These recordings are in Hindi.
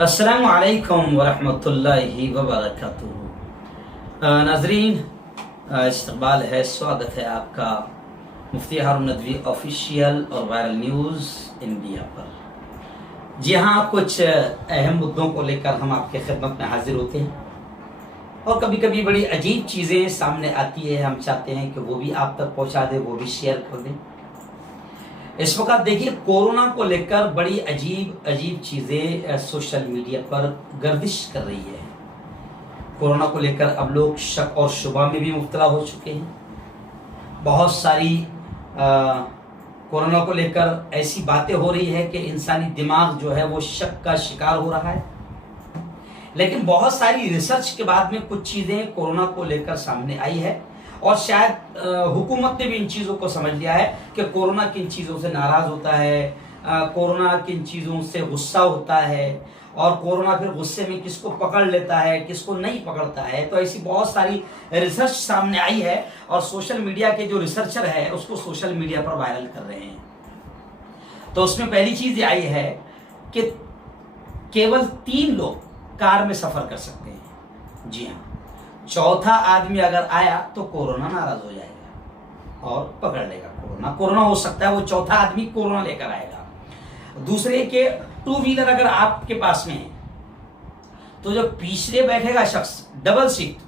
अस्सलामु अलैकुम वरहमतुल्लाहि वबरकातुहू। नाजरीन, इस्तकबाल है, स्वागत है आपका मुफ्ती हारून नदवी ऑफिशियल और वायरल न्यूज़ इंडिया पर। जी हाँ, कुछ अहम मुद्दों को लेकर हम आपके खिदमत में हाजिर होते हैं और कभी कभी बड़ी अजीब चीज़ें सामने आती है। हम चाहते हैं कि वो भी आप तक पहुँचा दें, वो भी शेयर कर दें। इस वक्त देखिए, कोरोना को लेकर बड़ी अजीब अजीब चीज़ें सोशल मीडिया पर गर्दिश कर रही है। कोरोना को लेकर अब लोग शक और शुबा में भी मुब्तला हो चुके हैं। बहुत सारी कोरोना को लेकर ऐसी बातें हो रही है कि इंसानी दिमाग जो है वो शक का शिकार हो रहा है। लेकिन बहुत सारी रिसर्च के बाद में कुछ चीज़ें कोरोना को लेकर सामने आई है और शायद हुकूमत ने भी इन चीज़ों को समझ लिया है कि कोरोना किन चीज़ों से नाराज़ होता है, कोरोना किन चीज़ों से गुस्सा होता है और कोरोना फिर गुस्से में किसको पकड़ लेता है, किसको नहीं पकड़ता है। तो ऐसी बहुत सारी रिसर्च सामने आई है और सोशल मीडिया के जो रिसर्चर है उसको सोशल मीडिया पर वायरल कर रहे हैं। तो उसमें पहली चीज़ ये आई है कि केवल 3 लोग कार में सफ़र कर सकते हैं। जी हाँ, चौथा आदमी अगर आया तो कोरोना नाराज हो जाएगा और पकड़ लेगा कोरोना हो सकता है वो चौथा आदमी कोरोना लेकर आएगा। दूसरे के 2 व्हीलर अगर आपके पास में है तो जो पीछे बैठेगा शख्स, डबल सीट,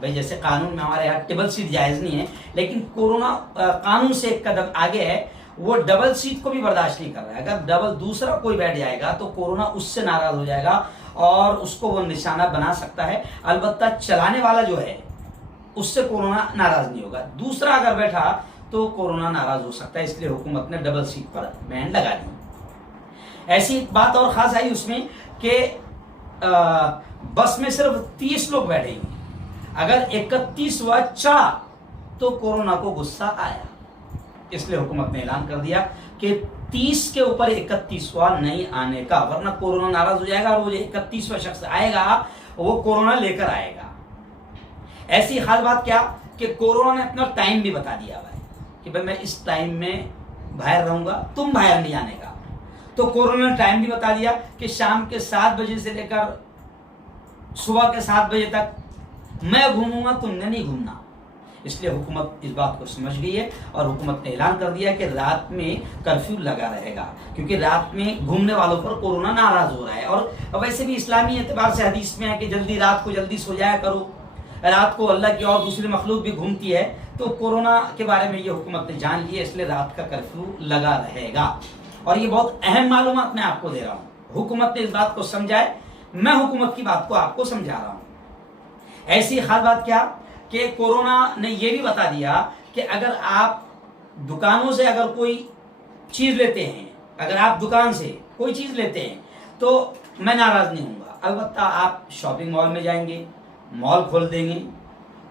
भाई जैसे कानून में हमारे यहाँ डबल सीट जायज नहीं है, लेकिन कोरोना कानून से एक कदम आगे है, वो डबल सीट को भी बर्दाश्त नहीं कर रहा है। अगर डबल दूसरा कोई बैठ जाएगा तो कोरोना उससे नाराज हो जाएगा और उसको वो निशाना बना सकता है। अलबत्ता चलाने वाला जो है उससे कोरोना नाराज नहीं होगा। दूसरा अगर बैठा तो कोरोना नाराज हो सकता है, इसलिए हुकूमत ने डबल सीट पर बैन लगा दी। ऐसी एक बात और खास आई उसमें कि बस में सिर्फ 30 लोग बैठेंगे। अगर 31वां चढ़ा तो कोरोना को गुस्सा आया, इसलिए हुकूमत ने ऐलान कर दिया कि 30 के ऊपर 31वां नहीं आने का, वरना कोरोना नाराज हो जाएगा और वो 31वां शख्स आएगा वो कोरोना लेकर आएगा। ऐसी खास बात क्या कि कोरोना ने अपना टाइम भी बता दिया है कि भाई मैं इस टाइम में बाहर रहूंगा, तुम बाहर नहीं आने का। तो कोरोना ने टाइम भी बता दिया कि शाम के 7 बजे से लेकर सुबह के 7 बजे तक मैं घूमूंगा, तुमने नहीं घूमना। इसलिए हुकूमत इस बात को समझ गई है और हुकूमत ने ऐलान कर दिया कि रात में कर्फ्यू लगा रहेगा, क्योंकि रात में घूमने वालों पर कोरोना नाराज हो रहा है। और वैसे भी इस्लामी एतबार से हदीस में है कि जल्दी रात को जल्दी सो जाया करो, रात को अल्लाह की और दूसरी मखलूक भी घूमती है। तो कोरोना के बारे में ये हुकूमत ने जान लिया, इसलिए रात का कर्फ्यू लगा रहेगा। और ये बहुत अहम मालूमात मैं आपको दे रहा हूँ। हुकूमत ने इस बात को समझाए, मैं हुकूमत की बात को आपको समझा रहा हूँ। ऐसी खास बात क्या कि कोरोना ने यह भी बता दिया कि अगर आप दुकानों से अगर कोई चीज़ लेते हैं, अगर आप दुकान से कोई चीज़ लेते हैं तो मैं नाराज़ नहीं हूँगा। अलबत्ता आप शॉपिंग मॉल में जाएंगे, मॉल खोल देंगे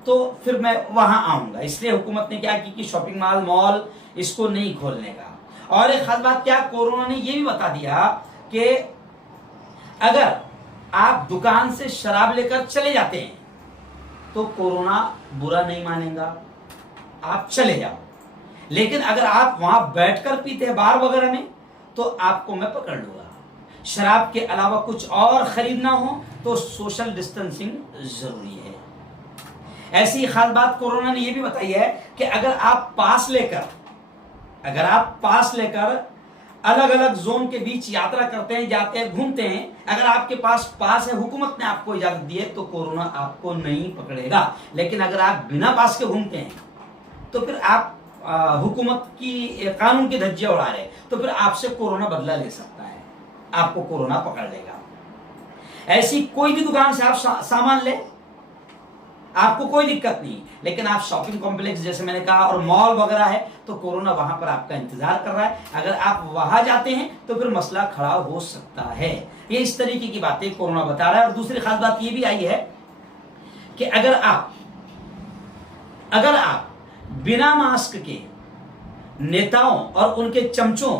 तो फिर मैं वहाँ आऊँगा। इसलिए हुकूमत ने क्या की कि शॉपिंग मॉल इसको नहीं खोलने का। और एक खास बात क्या, कोरोना ने यह भी बता दिया कि अगर आप दुकान से शराब लेकर चले जाते हैं तो कोरोना बुरा नहीं मानेगा, आप चले जाओ। लेकिन अगर आप वहां बैठकर पीते हैं बार वगैरह में तो आपको मैं पकड़ लूंगा। शराब के अलावा कुछ और खरीदना हो तो सोशल डिस्टेंसिंग जरूरी है। ऐसी खास बात कोरोना ने यह भी बताई है कि अगर आप पास लेकर अलग अलग जोन के बीच यात्रा करते हैं, जाते हैं, घूमते हैं, अगर आपके पास है, हुकूमत ने आपको इजाजत दी है तो कोरोना आपको नहीं पकड़ेगा। लेकिन अगर आप बिना पास के घूमते हैं तो फिर आप हुकूमत की कानून की धज्जियां उड़ा रहे, तो फिर आपसे कोरोना बदला ले सकता है, आपको कोरोना पकड़ लेगा। ऐसी कोई भी दुकान से आप सामान ले, आपको कोई दिक्कत नहीं। लेकिन आप शॉपिंग कॉम्प्लेक्स जैसे मैंने कहा और मॉल वगैरह है तो कोरोना वहां पर आपका इंतजार कर रहा है। अगर आप वहां जाते हैं तो फिर मसला खड़ा हो सकता है। ये इस तरीके की बातें कोरोना बता रहा है। और दूसरी खास बात ये भी आई है कि अगर आप बिना मास्क के नेताओं और उनके चमचों,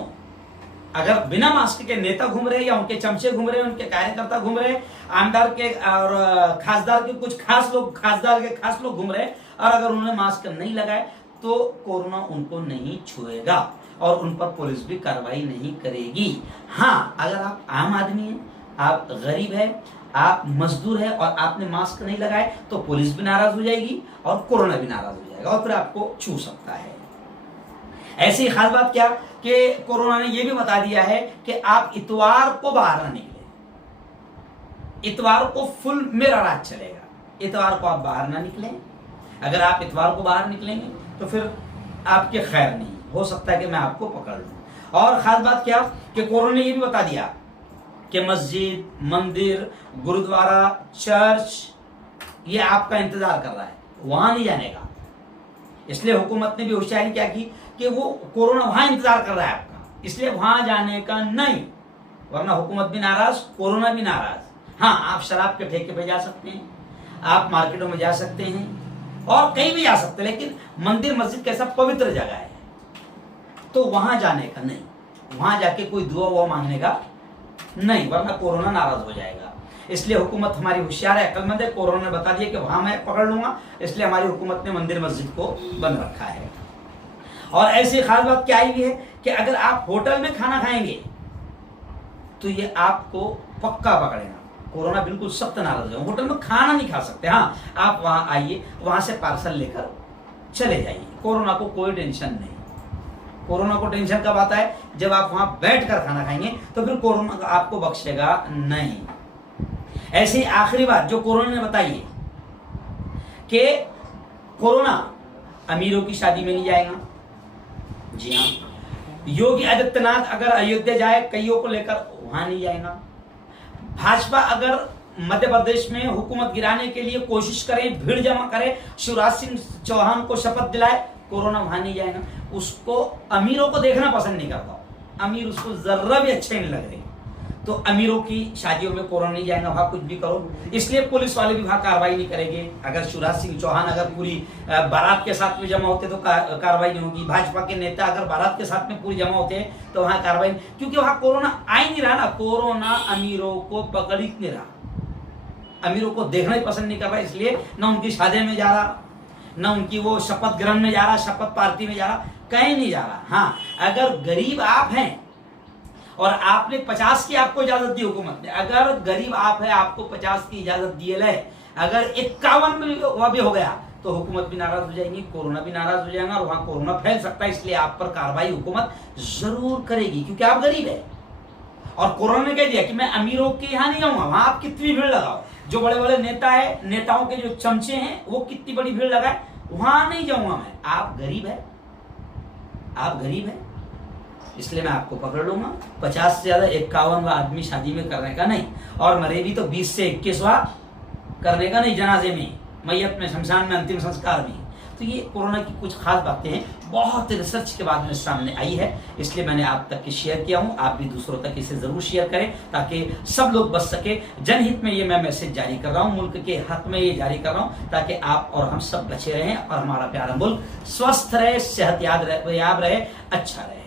अगर बिना मास्क के नेता घूम रहे या उनके चमचे घूम रहे, उनके कार्यकर्ता घूम रहे, आमदार के और खासदार के कुछ खासदार के खास लोग घूम रहे और अगर उन्होंने मास्क नहीं लगाए तो कोरोना उनको नहीं छुएगा और उन पर पुलिस भी कार्रवाई नहीं करेगी। हाँ, अगर आप आम आदमी हैं, आप गरीब है, आप मजदूर है और आपने मास्क नहीं लगाए तो पुलिस भी नाराज हो जाएगी और कोरोना भी नाराज हो जाएगा और फिर आपको छू सकता है। ऐसी खास बात क्या कि कोरोना ने यह भी बता दिया है कि आप इतवार को बाहर ना निकले। इतवार को फुल मेरा राज चलेगा, इतवार को आप बाहर ना निकलें। अगर आप इतवार को बाहर निकलेंगे तो फिर आपके खैर नहीं, हो सकता है कि मैं आपको पकड़ लूं। और खास बात क्या कि कोरोना ने यह भी बता दिया कि मस्जिद, मंदिर, गुरुद्वारा, चर्च ये आपका इंतजार कर रहा है, वहां नहीं जाने का। इसलिए हुकूमत ने भी होशियारी क्या की कि वो कोरोना वहां इंतजार कर रहा है आपका, इसलिए वहां जाने का नहीं, वरना हुकूमत भी नाराज, कोरोना भी नाराज। हाँ, आप शराब के ठेके पे जा सकते हैं, आप मार्केटों में जा सकते हैं और कहीं भी जा सकते हैं, लेकिन मंदिर मस्जिद कैसा पवित्र जगह है तो वहां जाने का नहीं, वहां जाके कोई दुआ वुआ मांगने का नहीं, वरना कोरोना नाराज हो जाएगा। इसलिए हुकूमत हमारी होशियार है, अक्लमंद है। कोरोना ने बता दिया कि वहां मैं पकड़ लूंगा, इसलिए हमारी हुकूमत ने मंदिर मस्जिद को बंद रखा है। और ऐसी खास बात क्या आई हुई है कि अगर आप होटल में खाना खाएंगे तो ये आपको पक्का पकड़ेगा, कोरोना बिल्कुल सख्त नाराज है। होटल में खाना नहीं खा सकते, हाँ आप वहां आइए, वहां से पार्सल लेकर चले जाइए, कोरोना को कोई टेंशन नहीं। कोरोना को टेंशन कब आता है? जब आप वहां बैठकर खाना खाएंगे तो फिर कोरोना आपको बख्शेगा नहीं। ऐसी आखिरी बात जो कोरोना ने बताई है कि कोरोना अमीरों की शादी में नहीं जाएगा। जी हाँ, योगी आदित्यनाथ अगर अयोध्या जाए कईयों को लेकर, वहां नहीं जाएगा। भाजपा अगर मध्य प्रदेश में हुकूमत गिराने के लिए कोशिश करे, भीड़ जमा करे, शिवराज सिंह चौहान को शपथ दिलाए, कोरोना वहां नहीं जाएगा। उसको अमीरों को देखना पसंद नहीं करता, अमीर उसको जर्रा भी अच्छे नहीं लग रहे, तो अमीरों की शादियों में कोरोना नहीं जाएगा, वहां कुछ भी करो। इसलिए पुलिस वाले भी वहां कार्रवाई नहीं करेंगे। अगर शिवराज सिंह चौहान अगर पूरी बारात के साथ में जमा होते तो कार्रवाई नहीं होगी। भाजपा के नेता अगर बारात के साथ में पूरी जमा होते हैं तो वहां कार्रवाई, क्योंकि वहां कोरोना आ ही नहीं रहा ना। कोरोना अमीरों को पकड़ ही नहीं रहा, अमीरों को देखना ही पसंद नहीं कर रहा, इसलिए न उनकी शादी में जा रहा, न उनकी वो शपथ ग्रहण में जा रहा, शपथ पार्टी में जा रहा, कहीं नहीं जा रहा। हाँ, अगर गरीब आप हैं और आपने 50 की आपको इजाजत दी हुकूमत ने, अगर गरीब आप है आपको 50 की इजाजत दी है, अगर 51 में भी हो गया तो हुकूमत भी नाराज हो जाएगी, कोरोना भी नाराज हो जाएगा और वहां कोरोना फैल सकता है। इसलिए आप पर कार्रवाई हुकूमत जरूर करेगी, क्योंकि आप गरीब है। और कोरोना ने कह दिया कि मैं अमीरों के यहाँ नहीं आऊंगा, वहां आप कितनी भीड़ लगाओ, जो बड़े बड़े नेता है, नेताओं के जो चमचे हैं वो कितनी बड़ी भीड़ लगाए, वहां नहीं जाऊंगा मैं। आप गरीब है, आप गरीब है, इसलिए मैं आपको पकड़ लूंगा। 50 से ज्यादा 51वां आदमी शादी में करने का नहीं, और मरे भी तो 20 से 21वां करने का नहीं, जनाजे में, मैयत में, शमशान में, अंतिम संस्कार में। तो ये कोरोना की कुछ खास बातें हैं, बहुत रिसर्च के बाद में सामने आई है, इसलिए मैंने आप तक के शेयर किया हूं। आप भी दूसरों तक इसे जरूर शेयर करें ताकि सब लोग बच सके। जनहित में ये मैं मैसेज जारी कर रहा हूं, मुल्क के हक में ये जारी कर रहा हूं, ताकि आप और हम सब बचे रहें और हमारा प्यारा मुल्क स्वस्थ रहे, सेहत याब रहे, अच्छा रहे।